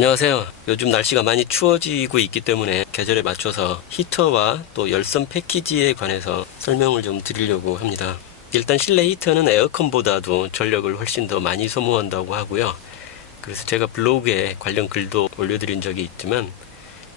안녕하세요. 요즘 날씨가 많이 추워지고 있기 때문에 계절에 맞춰서 히터와 또 열선 패키지에 관해서 설명을 좀 드리려고 합니다. 일단 실내 히터는 에어컨보다도 전력을 훨씬 더 많이 소모한다고 하고요. 그래서 제가 블로그에 관련 글도 올려드린 적이 있지만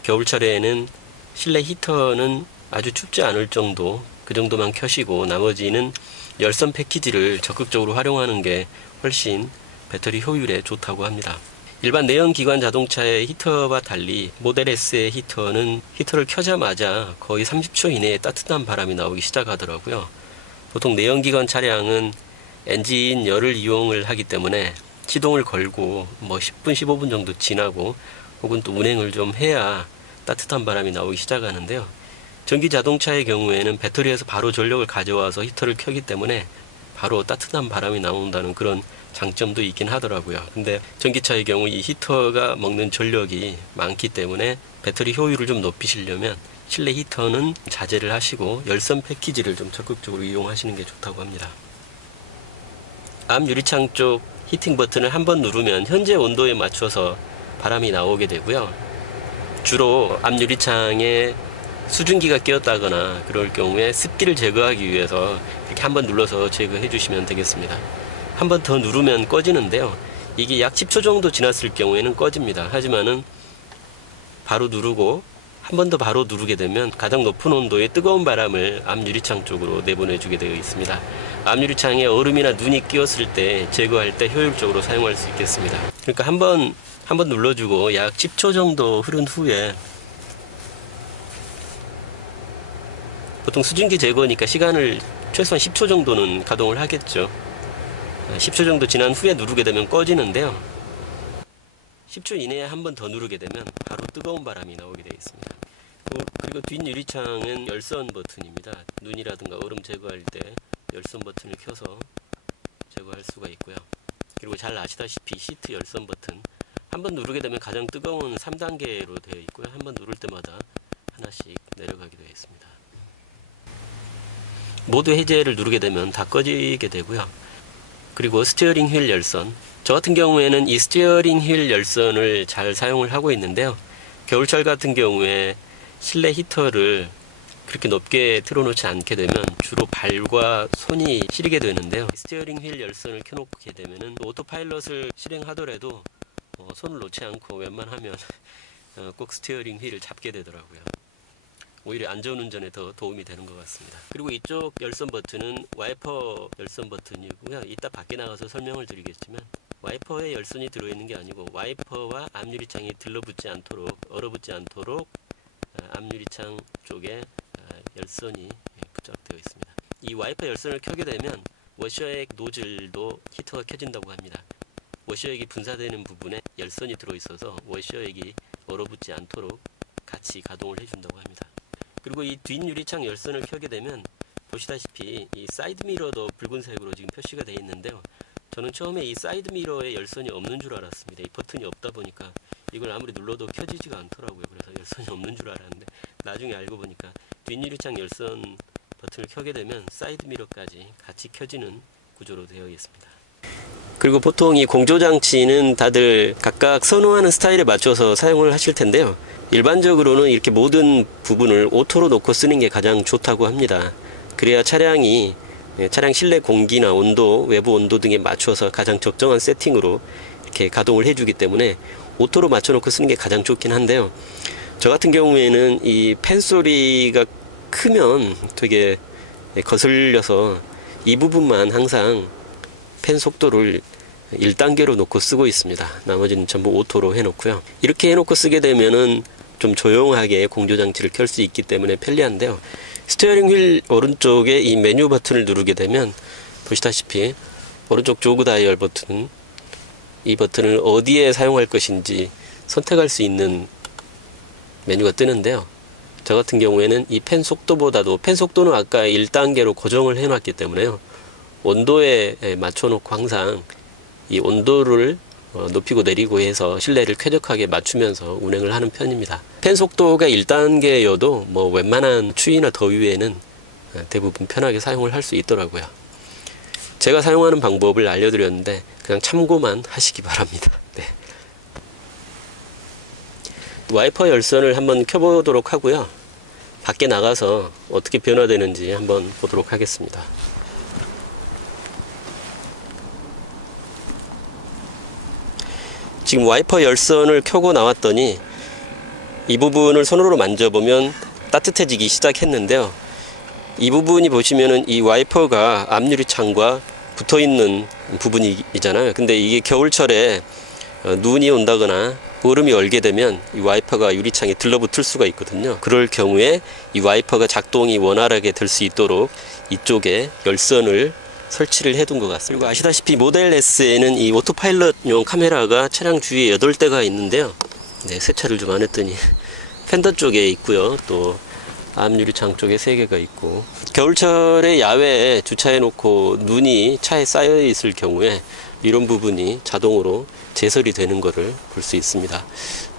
겨울철에는 실내 히터는 아주 춥지 않을 정도, 그 정도만 켜시고 나머지는 열선 패키지를 적극적으로 활용하는 게 훨씬 배터리 효율에 좋다고 합니다. 일반 내연기관 자동차의 히터와 달리 모델 S의 히터는 히터를 켜자마자 거의 30초 이내에 따뜻한 바람이 나오기 시작하더라고요. 보통 내연기관 차량은 엔진 열을 이용을 하기 때문에 시동을 걸고 10분, 15분 정도 지나고 혹은 또 운행을 좀 해야 따뜻한 바람이 나오기 시작하는데요. 전기 자동차의 경우에는 배터리에서 바로 전력을 가져와서 히터를 켜기 때문에 바로 따뜻한 바람이 나온다는 그런 장점도 있긴 하더라고요. 근데 전기차의 경우 이 히터가 먹는 전력이 많기 때문에 배터리 효율을 좀 높이시려면 실내 히터는 자제를 하시고 열선 패키지를 좀 적극적으로 이용하시는 게 좋다고 합니다. 앞 유리창 쪽 히팅 버튼을 한번 누르면 현재 온도에 맞춰서 바람이 나오게 되고요. 주로 앞 유리창에 수증기가 끼었다거나 그럴 경우에 습기를 제거하기 위해서 이렇게 한번 눌러서 제거해 주시면 되겠습니다. 한 번 더 누르면 꺼지는데요. 이게 약 10초 정도 지났을 경우에는 꺼집니다. 하지만은 바로 누르고 한 번 더 바로 누르게 되면 가장 높은 온도의 뜨거운 바람을 앞 유리창 쪽으로 내보내 주게 되어 있습니다. 앞 유리창에 얼음이나 눈이 끼었을 때 제거할 때 효율적으로 사용할 수 있겠습니다. 그러니까 한 번 눌러주고 약 10초 정도 흐른 후에, 보통 수증기 제거니까 시간을 최소한 10초 정도는 가동을 하겠죠. 10초 정도 지난 후에 누르게 되면 꺼지는데요. 10초 이내에 한 번 더 누르게 되면 바로 뜨거운 바람이 나오게 되어 있습니다. 그리고 뒷 유리창은 열선 버튼입니다. 눈이라든가 얼음 제거할 때 열선 버튼을 켜서 제거할 수가 있고요. 그리고 잘 아시다시피 시트 열선 버튼 한 번 누르게 되면 가장 뜨거운 3단계로 되어 있고요. 한 번 누를 때마다 하나씩 내려가게 되어 있습니다. 모드 해제를 누르게 되면 다 꺼지게 되고요. 그리고 스티어링 휠 열선, 저 같은 경우에는 이 스티어링 휠 열선을 잘 사용을 하고 있는데요. 겨울철 같은 경우에 실내 히터를 그렇게 높게 틀어놓지 않게 되면 주로 발과 손이 시리게 되는데요. 스티어링 휠 열선을 켜놓게 되면 오토파일럿을 실행하더라도 손을 놓지 않고 웬만하면 꼭 스티어링 휠을 잡게 되더라고요. 오히려 안전운전에 더 도움이 되는 것 같습니다. 그리고 이쪽 열선 버튼은 와이퍼 열선 버튼이고요. 이따 밖에 나가서 설명을 드리겠지만 와이퍼에 열선이 들어있는 게 아니고 와이퍼와 앞유리창이 들러붙지 않도록, 얼어붙지 않도록 앞유리창 쪽에 열선이 부착되어 있습니다. 이 와이퍼 열선을 켜게 되면 워셔액 노즐도 히터가 켜진다고 합니다. 워셔액이 분사되는 부분에 열선이 들어있어서 워셔액이 얼어붙지 않도록 같이 가동을 해준다고 합니다. 그리고 이 뒷 유리창 열선을 켜게 되면 보시다시피 이 사이드 미러도 붉은색으로 지금 표시가 되어 있는데요. 저는 처음에 이 사이드 미러에 열선이 없는 줄 알았습니다. 이 버튼이 없다 보니까 이걸 아무리 눌러도 켜지지가 않더라고요. 그래서 열선이 없는 줄 알았는데 나중에 알고 보니까 뒷 유리창 열선 버튼을 켜게 되면 사이드 미러까지 같이 켜지는 구조로 되어 있습니다. 그리고 보통 이 공조장치는 다들 각각 선호하는 스타일에 맞춰서 사용을 하실 텐데요. 일반적으로는 이렇게 모든 부분을 오토로 놓고 쓰는 게 가장 좋다고 합니다. 그래야 차량 실내 공기나 온도, 외부 온도 등에 맞춰서 가장 적정한 세팅으로 이렇게 가동을 해주기 때문에 오토로 맞춰놓고 쓰는 게 가장 좋긴 한데요. 저 같은 경우에는 이 팬 소리가 크면 되게 거슬려서 이 부분만 항상 팬 속도를 1단계로 놓고 쓰고 있습니다. 나머지는 전부 오토로 해놓고요. 이렇게 해놓고 쓰게 되면은 좀 조용하게 공조장치를 켤 수 있기 때문에 편리한데요. 스티어링 휠 오른쪽에 이 메뉴 버튼을 누르게 되면 보시다시피 오른쪽 조그 다이얼 버튼, 이 버튼을 어디에 사용할 것인지 선택할 수 있는 메뉴가 뜨는데요. 저 같은 경우에는 이 팬 속도보다도, 팬 속도는 아까 1단계로 고정을 해놨기 때문에요. 온도에 맞춰놓고 항상 이 온도를 높이고 내리고 해서 실내를 쾌적하게 맞추면서 운행을 하는 편입니다. 팬 속도가 1단계여도 웬만한 추위나 더위에는 대부분 편하게 사용을 할 수 있더라고요. 제가 사용하는 방법을 알려드렸는데 그냥 참고만 하시기 바랍니다. 네. 와이퍼 열선을 한번 켜보도록 하고요. 밖에 나가서 어떻게 변화되는지 한번 보도록 하겠습니다. 지금 와이퍼 열선을 켜고 나왔더니 이 부분을 손으로 만져보면 따뜻해지기 시작했는데요. 이 부분이 보시면은 이 와이퍼가 앞유리창과 붙어있는 부분이잖아요. 근데 이게 겨울철에 눈이 온다거나 얼음이 얼게 되면 이 와이퍼가 유리창에 들러붙을 수가 있거든요. 그럴 경우에 이 와이퍼가 작동이 원활하게 될 수 있도록 이쪽에 열선을 설치를 해둔 것 같습니다. 그리고 아시다시피 모델 S에는 이 오토파일럿용 카메라가 차량 주위에 8대가 있는데요. 네, 세차를 좀 안 했더니 팬더 쪽에 있고요. 또 앞유리창 쪽에 3개가 있고, 겨울철에 야외에 주차해 놓고 눈이 차에 쌓여 있을 경우에 이런 부분이 자동으로 제설이 되는 것을 볼 수 있습니다.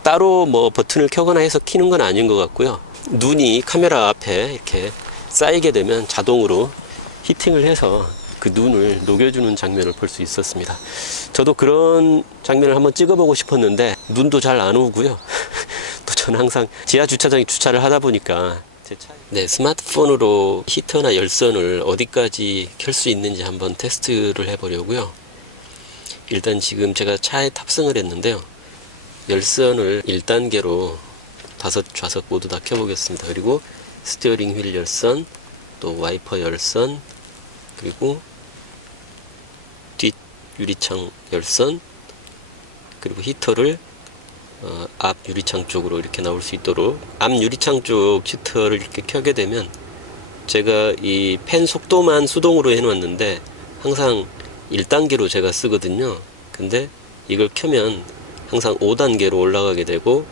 따로 뭐 버튼을 켜거나 해서 켜는 건 아닌 것 같고요. 눈이 카메라 앞에 이렇게 쌓이게 되면 자동으로 히팅을 해서 그 눈을 녹여주는 장면을 볼 수 있었습니다. 저도 그런 장면을 한번 찍어보고 싶었는데 눈도 잘 안 오고요. 또 저는 항상 지하 주차장에 주차를 하다 보니까 네, 스마트폰으로 히터나 열선을 어디까지 켤 수 있는지 한번 테스트를 해보려고요. 일단 지금 제가 차에 탑승을 했는데요. 열선을 1단계로 5좌석 모두 다 켜보겠습니다. 그리고 스티어링 휠 열선, 또 와이퍼 열선, 그리고 뒷 유리창 열선, 그리고 히터를 앞 유리창 쪽으로 이렇게 나올 수 있도록, 앞 유리창 쪽 히터를 이렇게 켜게 되면, 제가 이 팬 속도만 수동으로 해놨는데 항상 1단계로 제가 쓰거든요. 근데 이걸 켜면 항상 5단계로 올라가게 되고,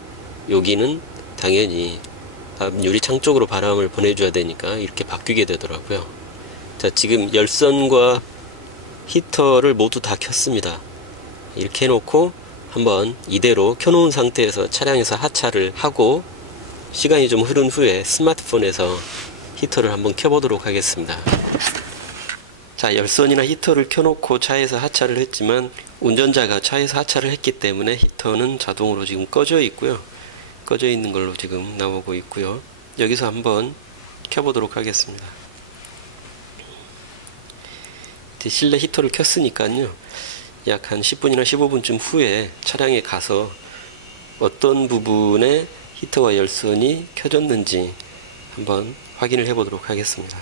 여기는 당연히 앞 유리창 쪽으로 바람을 보내줘야 되니까 이렇게 바뀌게 되더라고요. 자, 지금 열선과 히터를 모두 다 켰습니다. 이렇게 해놓고 한번 이대로 켜놓은 상태에서 차량에서 하차를 하고, 시간이 좀 흐른 후에 스마트폰에서 히터를 한번 켜보도록 하겠습니다. 자, 열선이나 히터를 켜놓고 차에서 하차를 했지만 운전자가 차에서 하차를 했기 때문에 히터는 자동으로 지금 꺼져 있고요. 꺼져 있는 걸로 지금 나오고 있고요. 여기서 한번 켜보도록 하겠습니다. 실내 히터를 켰으니까요. 약 한 10분이나 15분쯤 후에 차량에 가서 어떤 부분에 히터와 열선이 켜졌는지 한번 확인을 해 보도록 하겠습니다.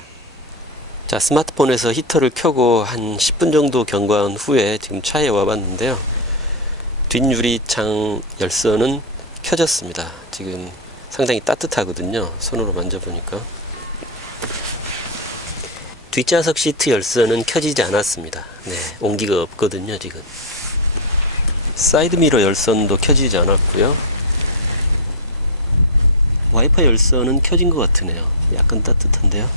자, 스마트폰에서 히터를 켜고 한 10분 정도 경과한 후에 지금 차에 와 봤는데요. 뒷유리창 열선은 켜졌습니다. 지금 상당히 따뜻하거든요. 손으로 만져보니까. 뒷좌석 시트 열선은 켜지지 않았습니다. 네, 온기가 없거든요, 지금. 사이드미러 열선도 켜지지 않았고요. 와이퍼 열선은 켜진 것 같으네요. 약간 따뜻한데요.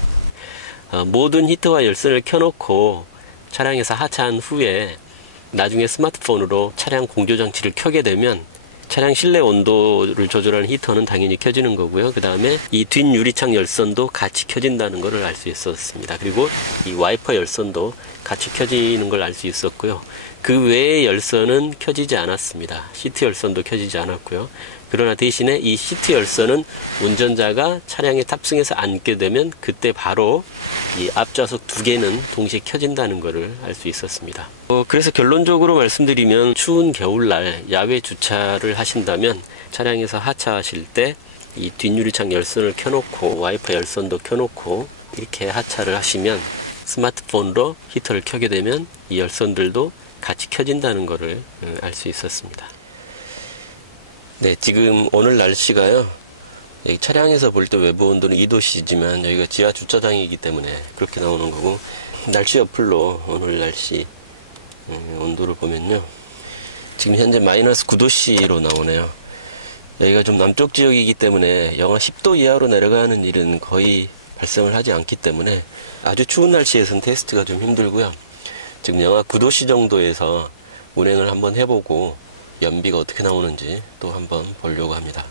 모든 히터와 열선을 켜놓고 차량에서 하차한 후에 나중에 스마트폰으로 차량 공조장치를 켜게 되면 차량 실내 온도를 조절하는 히터는 당연히 켜지는 거고요. 그 다음에 이 뒷 유리창 열선도 같이 켜진다는 것을 알 수 있었습니다. 그리고 이 와이퍼 열선도 같이 켜지는 걸 알 수 있었고요. 그 외의 열선은 켜지지 않았습니다. 시트 열선도 켜지지 않았고요. 그러나 대신에 이 시트 열선은 운전자가 차량에 탑승해서 앉게 되면 그때 바로 이 앞좌석 2개는 동시에 켜진다는 것을 알 수 있었습니다. 그래서 결론적으로 말씀드리면 추운 겨울날 야외 주차를 하신다면 차량에서 하차하실 때 이 뒷유리창 열선을 켜놓고 와이퍼 열선도 켜놓고 이렇게 하차를 하시면 스마트폰으로 히터를 켜게 되면 이 열선들도 같이 켜진다는 것을 알 수 있었습니다. 네, 지금 오늘 날씨가요. 여기 차량에서 볼 때 외부 온도는 2도씨지만 여기가 지하 주차장이기 때문에 그렇게 나오는 거고, 날씨 어플로 오늘 날씨 온도를 보면요. 지금 현재 마이너스 9도씨로 나오네요. 여기가 좀 남쪽 지역이기 때문에 영하 10도 이하로 내려가는 일은 거의 발생을 하지 않기 때문에 아주 추운 날씨에서는 테스트가 좀 힘들고요. 지금 영하 9도씨 정도에서 운행을 한번 해보고 연비가 어떻게 나오는지 또 한번 보려고 합니다.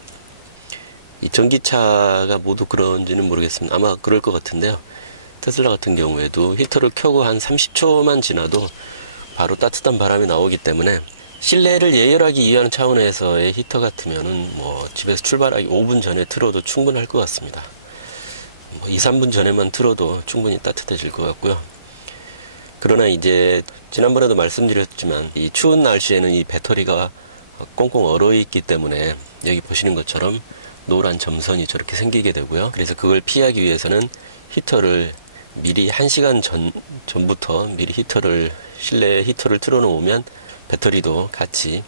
이 전기차가 모두 그런지는 모르겠습니다. 아마 그럴 것 같은데요. 테슬라 같은 경우에도 히터를 켜고 한 30초만 지나도 바로 따뜻한 바람이 나오기 때문에 실내를 예열하기 위한 차원에서의 히터 같으면은 뭐 집에서 출발하기 5분 전에 틀어도 충분할 것 같습니다. 뭐 2, 3분 전에만 틀어도 충분히 따뜻해질 것 같고요. 그러나 이제 지난번에도 말씀드렸지만 이 추운 날씨에는 이 배터리가 꽁꽁 얼어 있기 때문에 여기 보시는 것처럼 노란 점선이 저렇게 생기게 되고요. 그래서 그걸 피하기 위해서는 히터를 미리 1시간 전부터 미리 실내 히터를 틀어 놓으면 배터리도 같이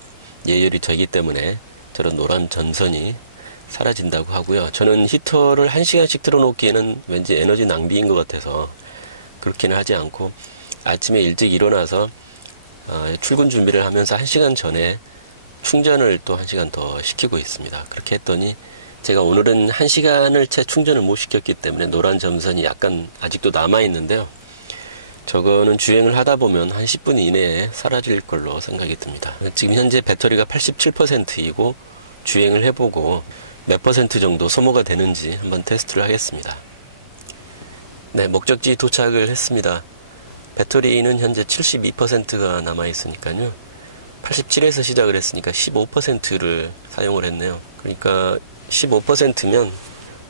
예열이 되기 때문에 저런 노란 점선이 사라진다고 하고요. 저는 히터를 1시간씩 틀어 놓기에는 왠지 에너지 낭비인 것 같아서 그렇게는 하지 않고 아침에 일찍 일어나서 출근 준비를 하면서 1시간 전에 충전을 또 1시간 더 시키고 있습니다. 그렇게 했더니 제가 오늘은 1시간을 채 충전을 못 시켰기 때문에 노란 점선이 약간 아직도 남아있는데요. 저거는 주행을 하다 보면 한 10분 이내에 사라질 걸로 생각이 듭니다. 지금 현재 배터리가 87%이고 주행을 해보고 몇 퍼센트 정도 소모가 되는지 한번 테스트를 하겠습니다. 네, 목적지 도착을 했습니다. 배터리는 현재 72%가 남아있으니까요. 87에서 시작을 했으니까 15%를 사용을 했네요. 그러니까 15%면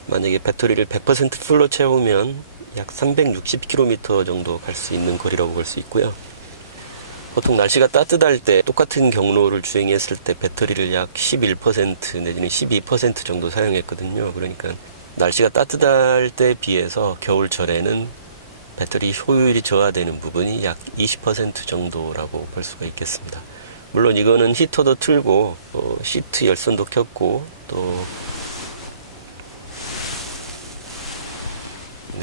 만약에 배터리를 100% 풀로 채우면 약 360km 정도 갈 수 있는 거리라고 볼 수 있고요. 보통 날씨가 따뜻할 때 똑같은 경로를 주행했을 때 배터리를 약 11% 내지는 12% 정도 사용했거든요. 그러니까 날씨가 따뜻할 때에 비해서 겨울철에는 배터리 효율이 저하되는 부분이 약 20% 정도라고 볼 수가 있겠습니다. 물론 이거는 히터도 틀고 또 시트 열선도 켰고 또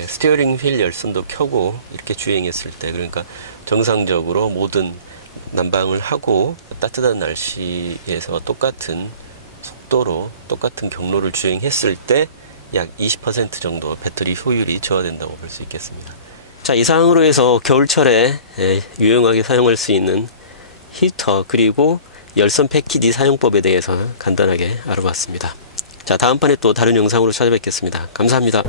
스티어링 휠 열선도 켜고 이렇게 주행했을 때, 그러니까 정상적으로 모든 난방을 하고 따뜻한 날씨에서 똑같은 속도로 똑같은 경로를 주행했을 때 약 20% 정도 배터리 효율이 저하된다고 볼 수 있겠습니다. 자, 이상으로 해서 겨울철에 유용하게 사용할 수 있는 히터 그리고 열선 패키지 사용법에 대해서 간단하게 알아봤습니다. 자, 다음 판에 또 다른 영상으로 찾아뵙겠습니다. 감사합니다.